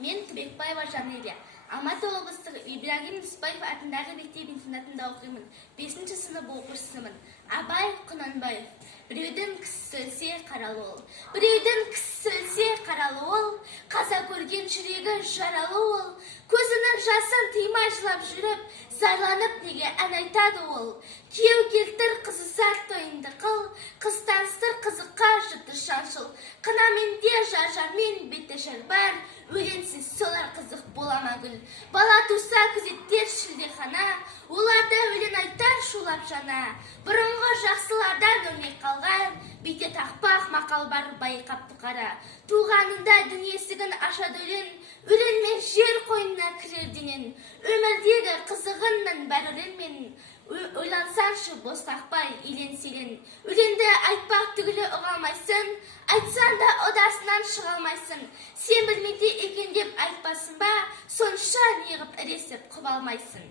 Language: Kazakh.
Мен Түбекбаева Жанелия. Алматы облыстық Ибрагим Нүсіпбаев атындағы мектеп-интернатында оқимын. 5-ші сынып оқушысымын. Абай Құнанбаев. Біреудің кісі өлсе қаралы ол. Біреудің кісі өлсе қаралы ол. Қаза көрген жүрегі жаралы ол. Көзінің жасын тыймай жылап жүріп, зарланып неге ән айтады ол. Күйеу келтір қызы сәт тойынды қыл, қыз таныстыр қызыққа жыты шаншыл. Қынаменде жар-жармен беті жар бар, өлеңсіз солар қызық болама гүл. Бала туса күзеттер шілдехана, оларда өлең айтар шулап жана. Бұрынғы жақсылардан өрнек қалған, бете тақпақ мақал бар байқап бұқара. Туғанында дүниесігін ашады өлең мен жер қойнына кірер денен. Өмірдегі қызығынның бәрі өлеңмен, ойлансаншы бос қақпай елен-селен. Өлеңді айтпақ түгілі ұғалмайсың, айтсан да одасынан шығалмайсың. Сен білмейді екен деп айтпасын ба, сонша неғып іресіп құп алмайсың.